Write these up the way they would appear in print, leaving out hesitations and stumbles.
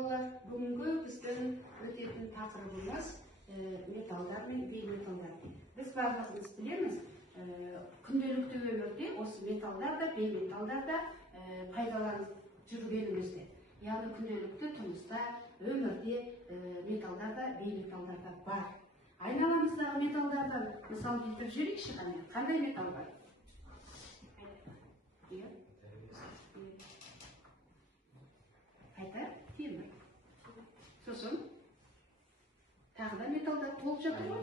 балалар, бүгінгі біздің өтетін тақырыбымыз металдар мен бейметалдар. Біз барлығымыз білеміз, күнделікті өмірде осы металдар да, бейметалдар да пайдаланып жүргенімізде. Яғни күнделікті тұрмыста, өмірде металдар да, бейметалдар да бар. Айналамыздағы металдардан мысал келтіріп жіберейікші, қандай метал бар? Қайта темір. Сосын тағы да металдар толып жатыр ғой.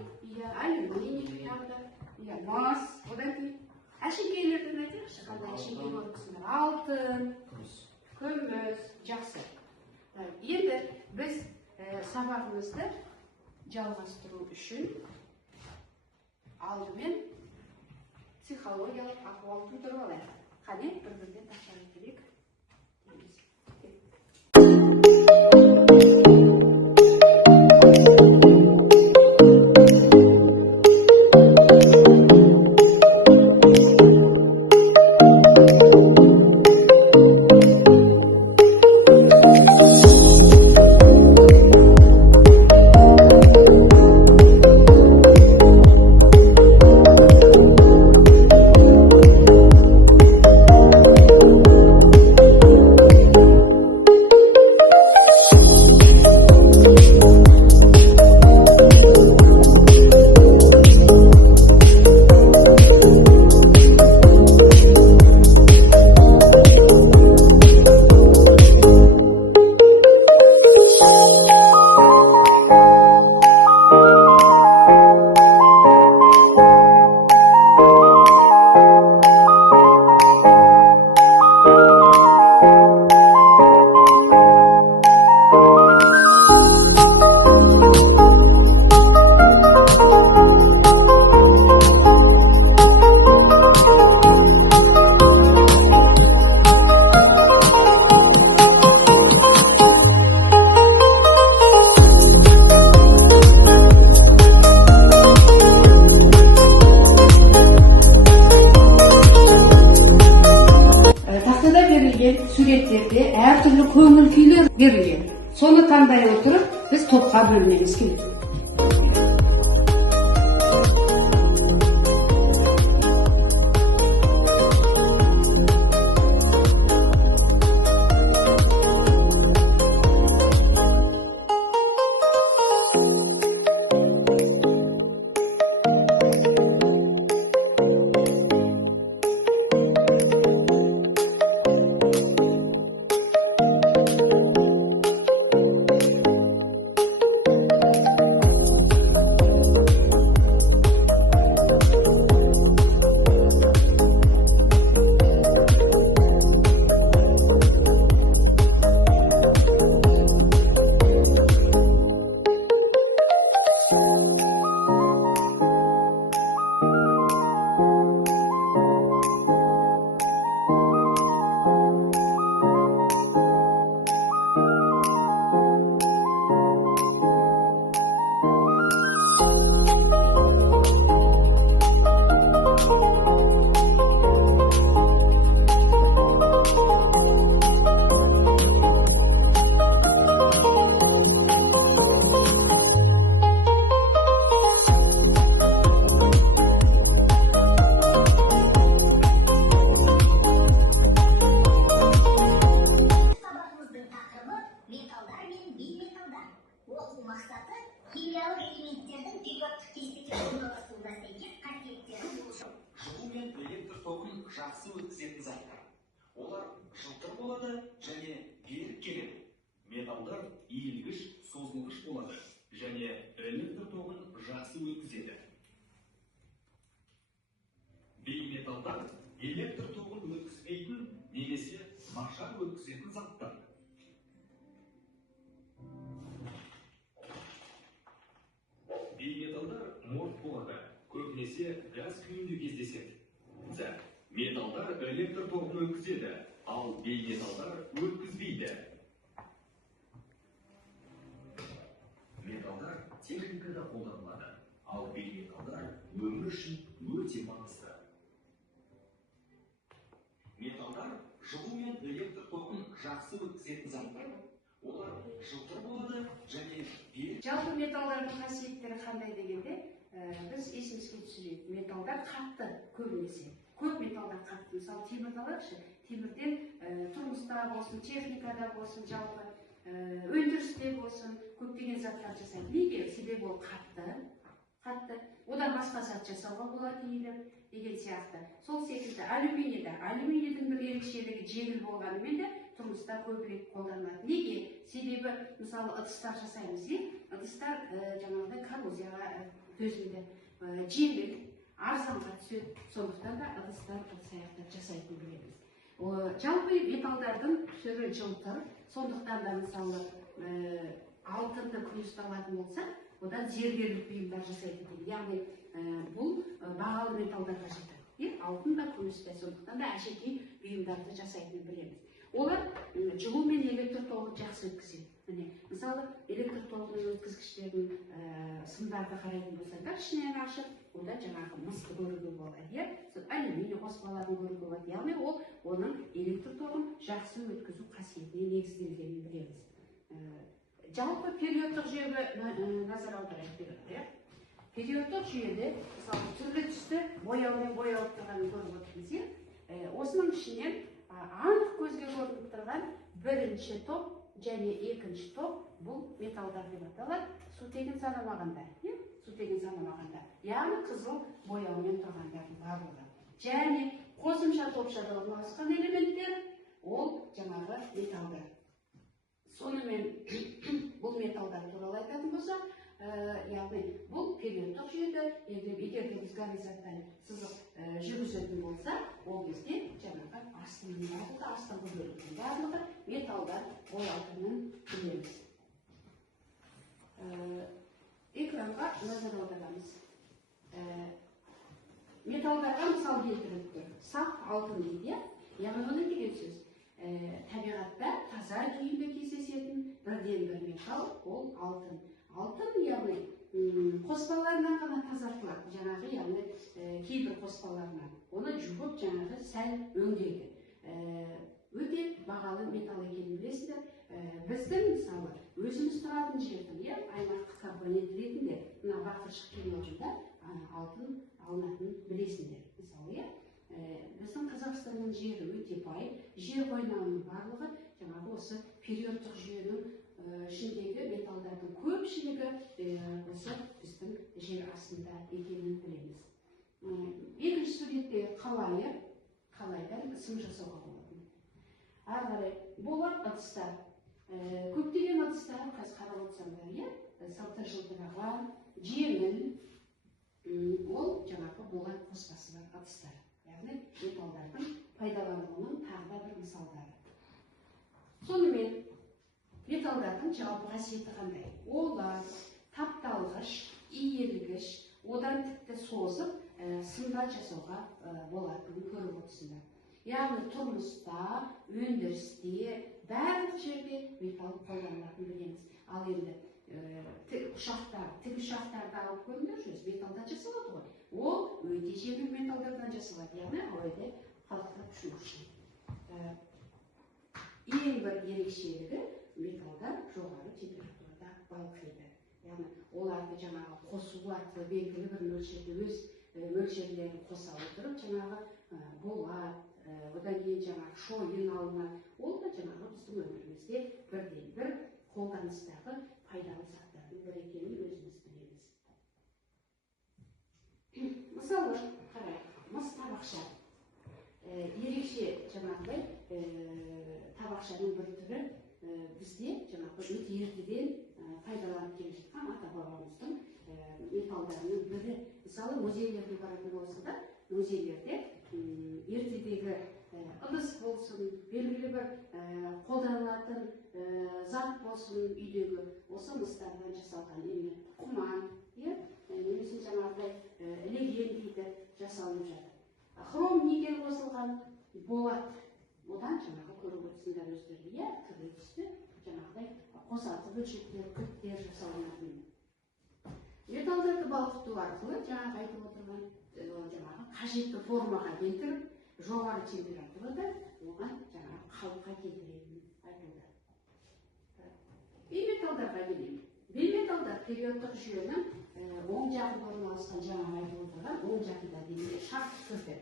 Алюминий, тағы да мыс, одан кейін әшекейлерден айтайықшы, қандай әшекей көрсеңдер. Алтын, күміс, жақсы. Енді біз сабағымызды жалғастыру үшін алдымен психологиялық ахуал тудырып алайық. Қане бір-бірден тақырып керек. Суреттерде әртүрлі көңіл күйлер берілген. Соны таңдай отырып, біз топқа бөлінеміз келеді. Химиялық элементтердің периодтық кездегі орналасуына сәйкес қасиеттері болушы. Жылу мен электр тоғын жақсы өткізетін заттар. Олар жылтыр болады және берік келеді. Металдар иілгіш, созылғыш болады және электр тоғын жақсы өткізеді. Бейметалдар электр тоғын өткізбейтін немесе нашар өткізетін заттар. Бейметалдар морт болады, көбінесе газ күйінде кездеседі. Металдар электр тоғын өткізеді, ал бейметалдар өткізбейді. Металдар техникада қолданылады, ал бейметалдар өмір үшін өте маңызды. Металдар жылу мен электр тоғын жақсы өткізетін заттар. Олар жылтыр болады және берік. Жалпы металдардың қасиеттері қандай дегенде, біз есімізге түсірейік. Металдар қатты көбінесе. Көп металдар қатты. Мысалы, темірді алайықшы. Темірден тұрмыста болсын, техникада болсын, жалпы өндірісте болсын, көптеген заттар жасайды. Неге? Себебі ол қатты. Одан басқа зат жасауға болады деген сияқты. Сол секілді алюминийдің бір ерекшелігі жеңіл болғанымен де тұрмыста көбірек қолданылады. Неге? Себебі, мысалы, ыдыстар жасаймыз, ыдыстар жаңағыдай коррозияға төзімді, жеңіл, арзанға түседі. Сондықтан да ыдыстар ыдыс-аяқтар жасайтын білеміз. Жалпы металдардың түрі жылтыр. Сондықтан да, мысалы, алтынды күмісті алатын болса, одан зергерлік бұйымдар жасайды дейді. Яғни бұл бағалы металдарға жатады. Алтын да күміс те, сондықтан да әшекей бұйымдарды жасайтын білеміз. Олар жылу мен электр тоғын жақсы өткізеді. Мысалы, электр тоғының өткізгіштерін сымдарды қарайтын болсаңдар, ішінен ашып, онда жаңағы мысты көруге болады. Алюминий қоспаларын көруге болады. Яғни ол оның электр тоғын жақсы өткізу қасиетіне негізделгенін білеміз. Жалпы периодтық жүйеге назар аударайық. Периодтық жүйеде, мысалы, түрлі түсті бояумен боялып тұрғанын көріп отырмыз. Осының ішінен анық көзге көрініп тұрған бірінші топ және екінші топ бұл металдар деп аталады. Сутегін санамағандар. Яғни қызыл бояумен тұрғандардың барлығы. Және қосымша топшада орналасқан элементтер ол жаңағы металдар. Сонымен бұл металдар туралы айтатын болса, яғни бұл периодтық жүйеде, егер біз горизонталь сызық жүргізетін болса, ол кезде жаңағы астыңғы бөліктің барлығы металдар боялатынын білеміз. Экранға назар аударамыз. Металдарға мысал келтіріп тұр. Саф алтын дейді. Яғни оны деген сөз. Табиғатта таза күйінде кездесетін бірден бір металл ол алтын. Алтын, яғни қоспаларынан ғана тазартылады. Жаңағы, яғни кейбір қоспаларынан. Оны жуып, жаңағы сәл өңдейді. Өте бағалы металл екенін білесіздер. Біздің, мысалы, өзіміз тұратын жердің, аймақтық компонент ретінде, мына бақыршық кен орнында алтын алынатынын білесіңдер. Мысалы, біздің Қазақстанның жері өте бай, жер қойнауының барлығы жаңағы осы периодтық жүйенің ішіндегі металдардың көпшілігі осы біздің жер астында екенін білеміз. Екінші суретте қалайдан сым жасауға болады. Ары қарай болат ыдыстар. Көптеген ыдыстар қазір қарап отырсаңдар, сырты жылтыраған, жеңіл, ол жаңағы болат қоспасы бар ыдыстар. Яғни металдардың пайдалануының тағы да бір мысалдары. Сонымен металдардың жалпы қасиеті қандай? Олар тапталғыш, иілгіш, одан тіпті созып, сымдар жасауға болатынын көріп отырсыңдар. Яғни тұрмыста, өндірісте, барлық жерде металл қолданылатынын білеміз. Ал енді тік ұшақтарды алып көріңдер жүрсіз, металдан жасалады ғой. Ол өте жеңіл металдардан жасалады, яғни әуеде қалықтап ұшу үшін. Ең бір ерекшелігі металдар жоғары температурада балқиды. Яғни оларды жаңағы қосу арқылы белгілі бір мөлшерде өз мөлшерлерін қоса отырып, жаңағы болат, одан кейін жаңағы шойын алынады. Ол да жаңағы біздің өмірімізде бірден бір қолданыстағы пайдалы заттардың бірі екенін өзіміз білеміз. Мысалы, қарайық, мыс табақша. Ерекше жаңағыдай табақшаның бір түрі бізде жаңағы өте ертеден пайдаланып келе жатқан ата-бабамыздың металдарының бірі. Мысалы, музейлерге баратын болса, музейлерде ертедегі ыдыс болсын, белгілі бір қолданылатын зат болсын, үйдегі осы мыстардан жасалған құман, немесе жаңағыдай леген дейді жасалынып жатыр. Хром никель қосылған болат. Одан жаңағы көріп отырсыңдар өздері, түрлі түсті жаңағыдай қосалқы бөлшектер, күттер жасалынатын. Металдарды балқыту арқылы жаңағы айтып отырған жаңағы қажетті формаға келтіріп, жоғары температурада оған жаңағы қалыпқа келтіретінін айтылды. И бейметалдарға келейік. Бейметалдар периодтық жүйенің оң жағында орналасқан жаңағы айтып отырған оң жағында дегенде шартты түрде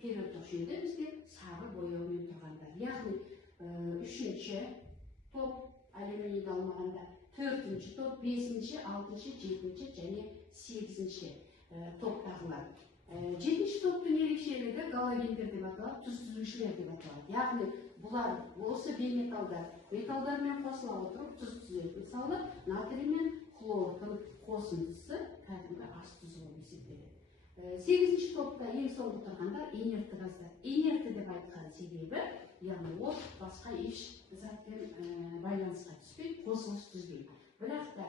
периодтық жүйеде бізде сары бояумен тұрғандар, яғни үшінші топ алюминийді алмағанда төртінші топ, бесінші, алтыншы, жетінші және сегізінші топтағылар. Жетінші топтың ерекшелігі галогендер деп аталады, тұз түзушілер деп аталады. Яғни бұлар осы бейметалдар металдармен қосыла отырып тұз түзеді. Мысалы, натрий мен хлордың қосындысы кәдімгі ас тұзы болып есептеледі. Сегізінші топта ең соңғы тұрғандар инертті газдар. Инертті деп айтқан себебі, яғни ол басқа еш затпен байланысқа түспейді, қосылыс түзбейді. Бірақ та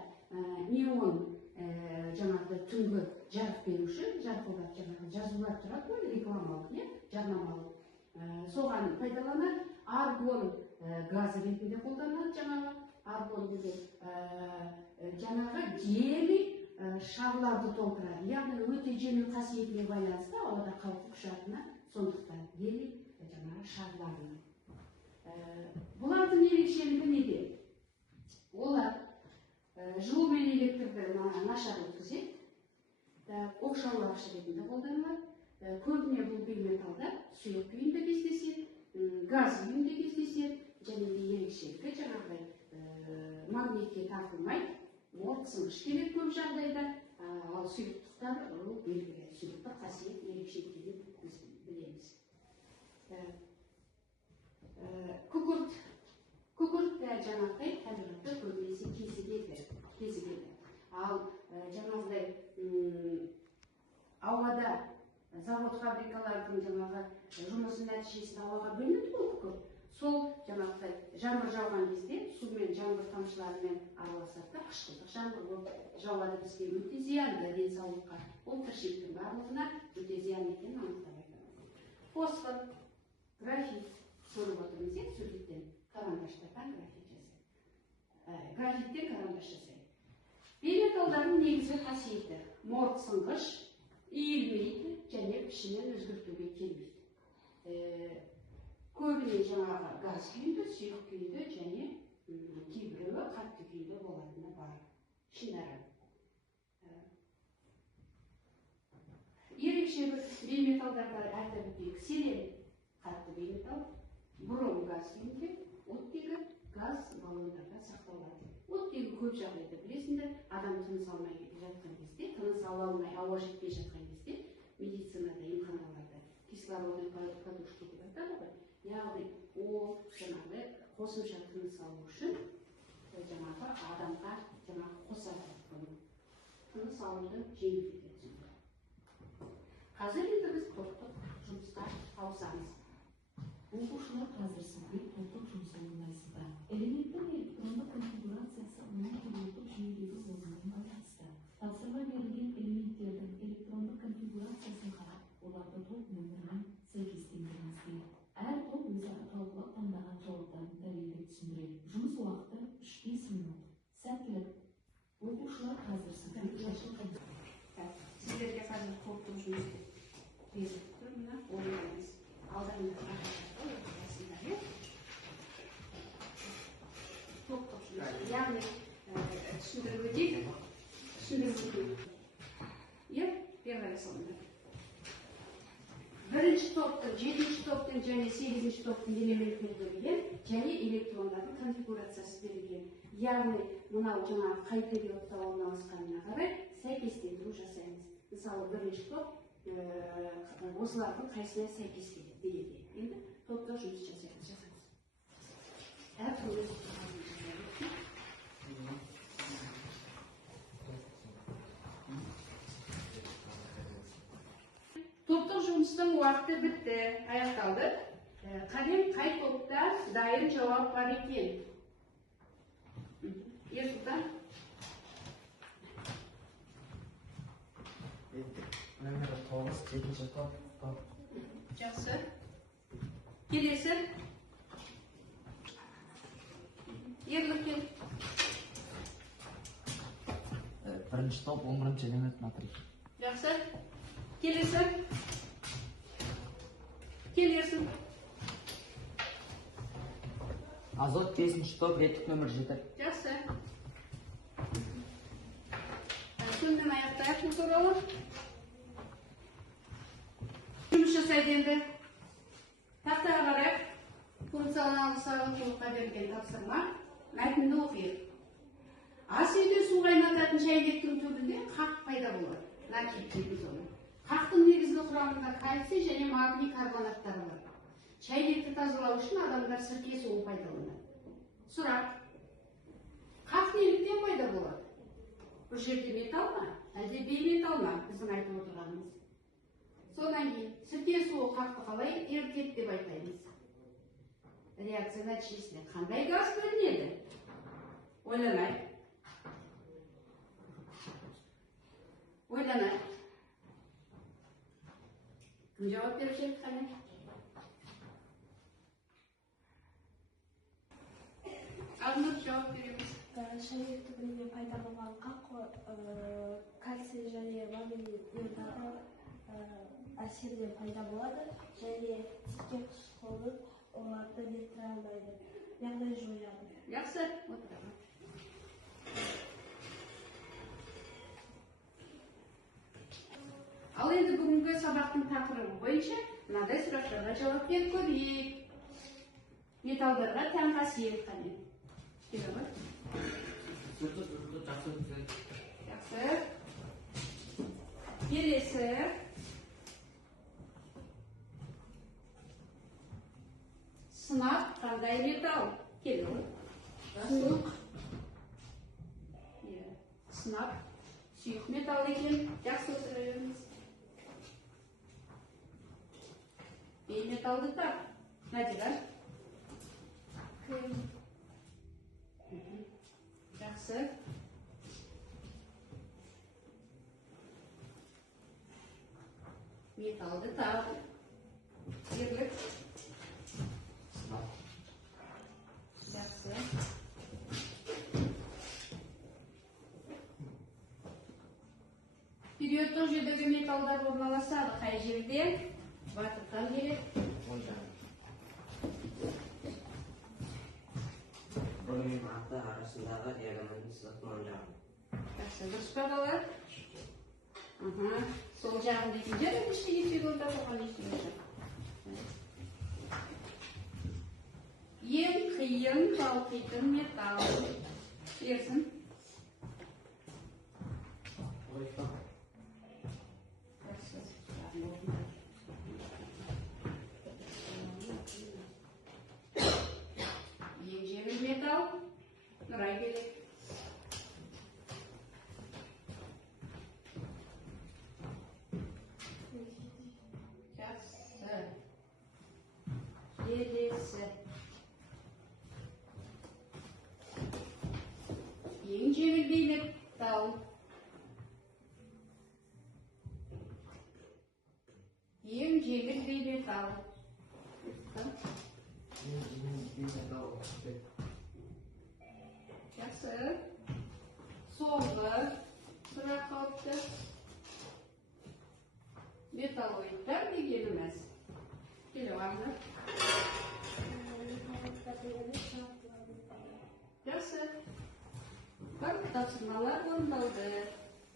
неон жаңағы түнгі жарық беруші, жарқылдап жаңағы жазулар тұрады ғой, рекламалық, жарнамалық. Соған пайдаланады. Аргон газы ретінде қолданады жаңағы. Аргон деген жаңағы гелий шарларды толтырады. Яғни өте жеңіл қасиетіне байланысты ауада қалқып ұшатыны, сондықтан гелий жаңағы шарларын. Бұлардың ерекшелігі неде? Олар жылу мен электрді нашар өткізеді, оқшаулағыш ретінде қолданылады. Көбіне бұл бейметалдар сұйық күйінде кездеседі, газ күйінде кездеседі, және де ерекшелігі жаңағыдай магнитке тартылмайды, морт-сынғыш керек көп жағдайда, ал сұйықтықтар ол белгілі, сұйықтық қасиет ерекшелігі деп біз білеміз. Күкірт жаңағыдай табиғатта көбінесе кезігеді. Ал жаңағыдай ауада завод фабрикалардың жаңағы жұмысы нәтижесінде ауаға бөлінеді ғой күкірт. Сол жаңағыдай жаңбыр жауған кезде сумен жаңбыр тамшыларымен араласады да қышқылтық жаңбыр болып жауады, бізге өте зиянды денсаулыққа. Ол тіршіліктің барлығына өте зиян екенін анықтап айтамыз. Фосфор, графит көріп отырмыз, суреттен карандаштардан графит жасайды. Графиттен карандаш жасайды. Бейметалдардың негізгі қасиеті морт-сынғыш, иілмейді және пішінін өзгертуге келмейді. Көбіне жаңағы газ күйінде, сұйық күйінде және кейбіреуі қатты күйінде болатыны бар. Шындары. Ерекше бір бейметалдарға айтып өтейік. Селен қатты бейметал, бром газ күйінде, оттегі газ баллондарда сақталады. Оттегі көп жағдайда білесіңдер, адам тыныс алмай жатқан кезде, тыныс ала алмай, ауа жетпей жатқан кезде, медицинада, емханаларда кислородный подушки деп айтады ғой. Яғни ол жаңағы қосымша тыныс алу үшін жаңағы адамға жаңағы қосады. Тыныс алуды жеңілдетеді. Қазір енді біз топтық жұмысқа ауысамыз. Оқушылар қазір сізге топтық жұмыс орындайсыздар. Элементтің электрондық конфигурациясы оның пилоттық жүйедегі орнымен байланысты. Тапсырма берілген элементтердің электрондық конфигурациясын қарап, оларды топ нөмірімен сәйкестендіріңіздер. Әр топ өзі атаулы таңдаған жауаптарын дәлелдеп түсіндіреді. Жұмыс уақыты 3-5 минут. Сәттілік. Оқушылар қазір сіздерге қазір топтық жұмыс беріп тұрмын, ойлаңыз. Алдарыңызға топтық жұмыс. Яғни түсіндіріп өтейік. Первая сонда. Бірінші топтың, жетінші топтың және сегізінші топтың элементтері берілген және электрондардың конфигурациясы берілген. Яғни, мынау жаңағы қай периодта орналасқанына қарай сәйкестендіру жасаймыз. Мысалы, бірінші топ осылардың қайсына сәйкес келеді. Енді топтық жұмыс жасаймыз. Әртүрлі топтық жұмыстың уақыты бітті, аяқталды. Қадем қай топта дайын жауап бар екен? Ерсұлтан? Нөмірі 9, 7-ші топ. Жақсы. Келесі. Ерліккен. Бірінші топ, 11-ші элемент натрий. Жақсы. Келесі. Келесің. Азот 5-ші топ, ретік нөмір 7. Жақсы. Üstünden ayakta ayak soralım. Жұмыс жасайды енді. Тақтаға қарап, функционалды сауаттылыққа берген тапсырма мәтінді оқиық. Ас үйде су қайнататын шәйнектің түбінде қақ пайда болады. Натрий дейді соны. Қақтың негізгі құрамында кальций және магний карбонаттары бар. Шәйнекті тазалау үшін адамдар сірке суын пайдаланады. Сұрақ: қақ неліктен пайда болады? Бұл жерде металл ма, әлде бейметалл ма біздің айтып отырғанымыз? Содан кейін сірке суы қақты қалай ерітеді деп айтаймыз. Реакция нәтижесінде қандай газ бөлінеді? Ойланайық. Ойланайық. Кім жауап беріп жеді қане? Алнұр жауап береміз. Шәйнек түбінде пайда болған қақ кальций және магний иондары әсерінен пайда болады және сірке қышқылын оларды беттіре алмайды, яғни жояды. Жақсы, отырамын. Ал енді бүгінгі сабақтың тақырыбы бойынша мынадай сұрақтарға жауап беріп көрейік. Металдарға тән қасиет қане? Жақсы. Келесі. Сынап қандай металл? Келесі. Сұйық. Сынап сұйық металл екен. Жақсы отырайымыз. Бейметалды тап. Надира? Жақсы. Металды тап. Ерлік. Жақсы. Периодтық жүйедегі металдар орналасады қай жерде? Батырдан керек. Бір мен аты арасындағы диагоналдың сызықтың оң жағы. Жақсы, дұрыс па балалар? Сол жағын дейтін жер, іште есеп онда болған ештеңе жоқ. Ең қиын балқитын металл. Ерсін. Ең жеңіл металл. Нұрай керек. Жақсы. Келесі. Ең жеңіл бейметалл. Ең жеңіл бейметалл. Жақсы. Соңғы сұрақ қалыпты. Металлоидтар дегеніміз. Келіп алды. Жақсы. Барлық тапсырмалар орындалды.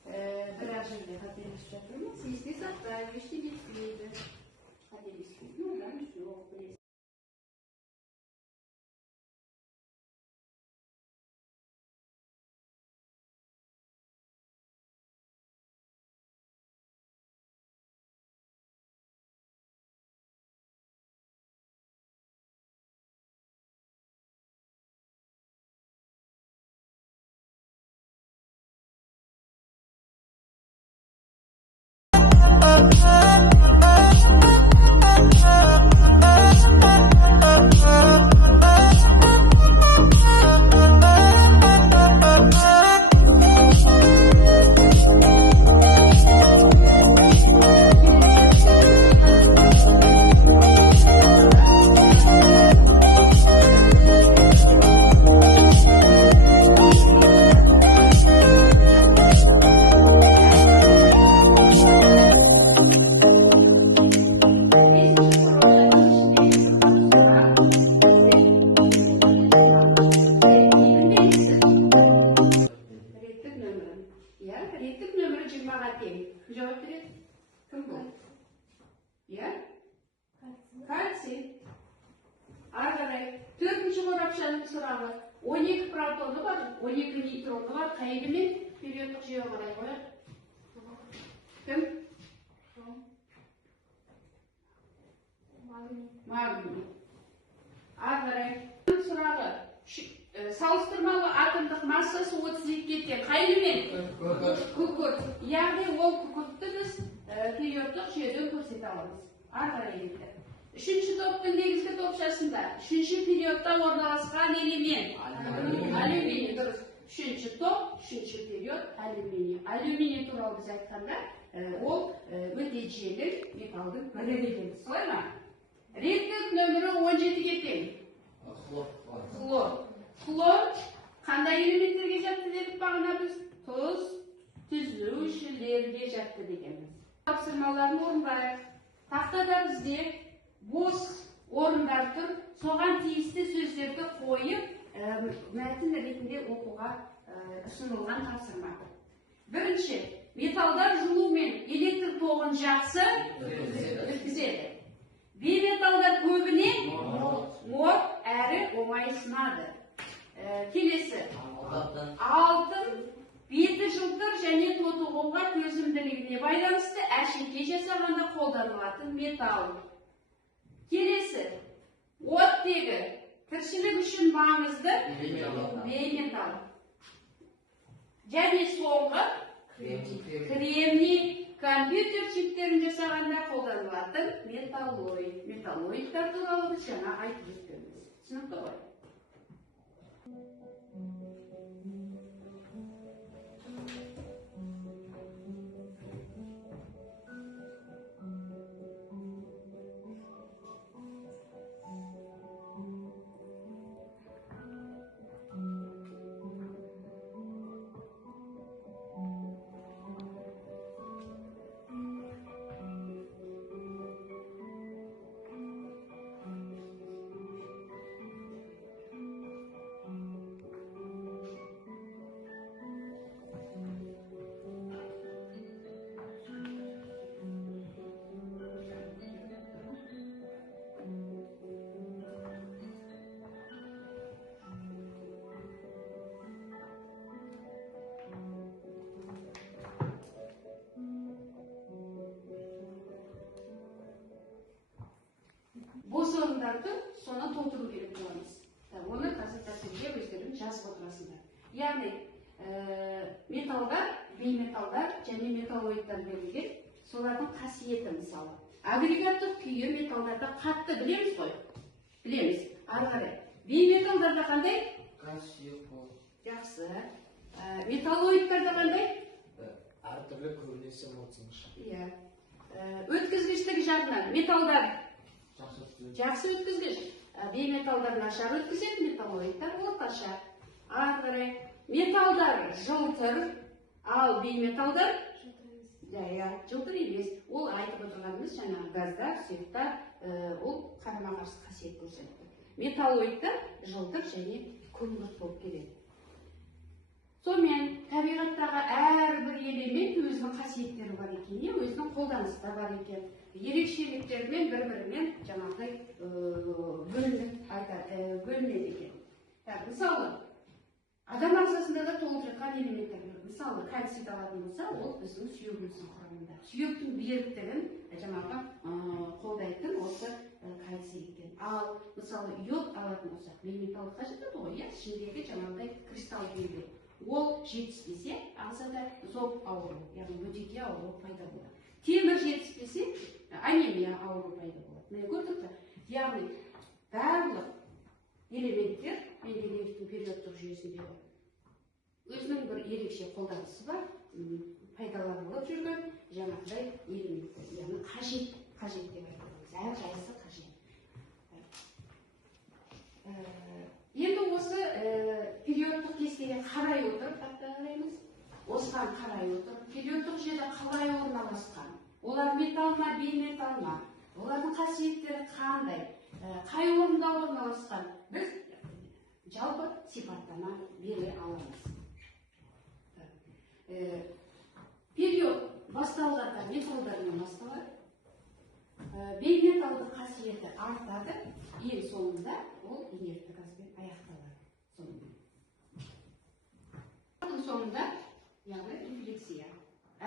Біраз жерде қателесіп жатырмыз. Есте сақтайық, ештеңе етпейді. Қателеспейді, одан жоқ. Oh, 12 протоны бар, 12 нейтроны бар. Қай элемент? Периодтық жүйеге қарай қояйық. Кім? Магний. Ары қарай. Сұрағы. Салыстырмалы атомдық массасы 32-ге тең. Қай элемент? Күкірт. Яғни ол күкіртті біз периодтық жүйеден көрсете аламыз. Ары қарай кетті. Үшінші топтың негізгі топшасында үшінші периодта орналасқан элемент. Алюминий. Дұрыс. Үшінші топ, үшінші период алюминий. Алюминий туралы біз айтқанда, ол өте жеңіл металдың бірі дегенбіз. Солай ма? Реттік нөмірі 17-ге тең. Хлор. Хлор қандай элементтерге жатты дедік бағана біз? Тұз, түзушілерге жатты дегенбіз. Тапсырмаларын орындайық. Тақтада бізде бос орындар тұр, соған тиісті сөздерді қойып, мәтін ретінде оқуға ұсынылған тапсырма. Бірінші, металдар жылу мен электр тоғын жақсы өткізеді. Бейметалдар көбіне мол әрі оңай сынады. Келесі, алтын, беті жылтыр және тотығуға төзімділігіне байланысты әшекей жасағанда қолданылатын металл. Келесі, оттегі, тіршілік үшін маңызды бейметалл. Және соңғы, кремний, компьютер чиптерін жасағанда қолданылатын металлоид. Металлоидтар туралы біз жаңа айтып өткенбіз. Түсінікті ғой? Бос орындарды соны толтыру керек боламыз. Оны қазір тәсілге өздерің жазып отырасыңдар. Яғни металдар, бейметалдар және металлоидтар берілген, солардың қасиеті мысалы. Агрегаттық күйі металдарда қатты білеміз ғой? Білеміз. Ары қарай. Бейметалдарда қандай? Жақсы. Металлоидтарда қандай? Әртүрлі көбінесе мол. Өткізгіштік жағынан металдар жақсы өткізгіш. Бейметалдар нашар өткізеді, металлоидтар орташа. Ары қарай. Металдар жылтыр, ал бейметалдар жылтыр емес. Ол айтып отырғанымыз жаңа газдар, сұйықтар, ол қарама-қарсы қасиет көрсетті. Металлоидтар жылтыр және күңгірт болып келеді. Сонымен табиғаттағы әрбір элемент өзінің қасиеттері бар екен, өзінің қолданысы бар екен. Ерекшеліктермен бір-бірімен жаңағыдай бөлінеді екен. Мысалы, адам ағзасында да толып жатқан элементтер бар. Мысалы, кальцийді алатын болса, ол біздің сүйегіміздің құрамында. Сүйектің беріктігін жаңағы қолдайтын осы кальций екен. Ал мысалы, йод алатын болсақ, бейметаллға жатады ғой, ішіндегі жаңағыдай кристалл күйінде. Ол жетіспесе, ағзада зоб ауру, яғни бөтеге ауру пайда болады. Темір жетіспесе, анемия ауру пайда болады. Міне көрдік пе? Яғни барлық элементтер Менделеевтің периодтық жүйесінде өзінің бір ерекше қолданысы бар, пайдаланылып жүрген жаңағыдай элементтер, яғни қажет деп айтамыз. Әрқайсысы қажет. Енді осы периодтық кестеге қарай отырып, осыған қарай отырып, периодтық жүйеде қалай орналасқан, олар металл ма, бейметалл ма, олардың қасиеттері қандай, қай орында орналасқан, біз жалпы сипаттама бере аламыз. Период басталғанда металдармен басталады, бейметалдың қасиеті артады, ең соңында ол инертті газбен аяқталады.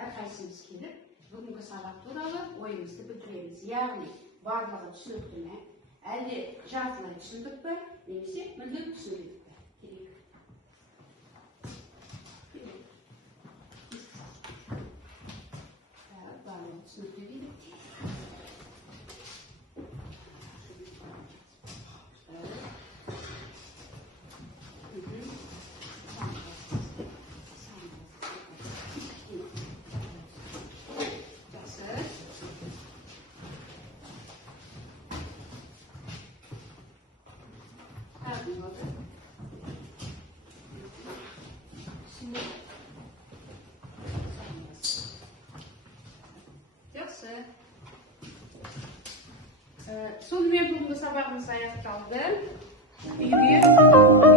әрқайсымыз келіп, бүгінгі сабақ туралы ойымызды білдіреміз. Яғни, барлығы түсінікті ме? Әлде жартылай түсіндік пе? Немесе мүлдем түсінбедік пе? Керек. Барлығы түсінікті дейді. Жақсы. Сонымен бүгінгі сабағымыз аяқталды. Үйге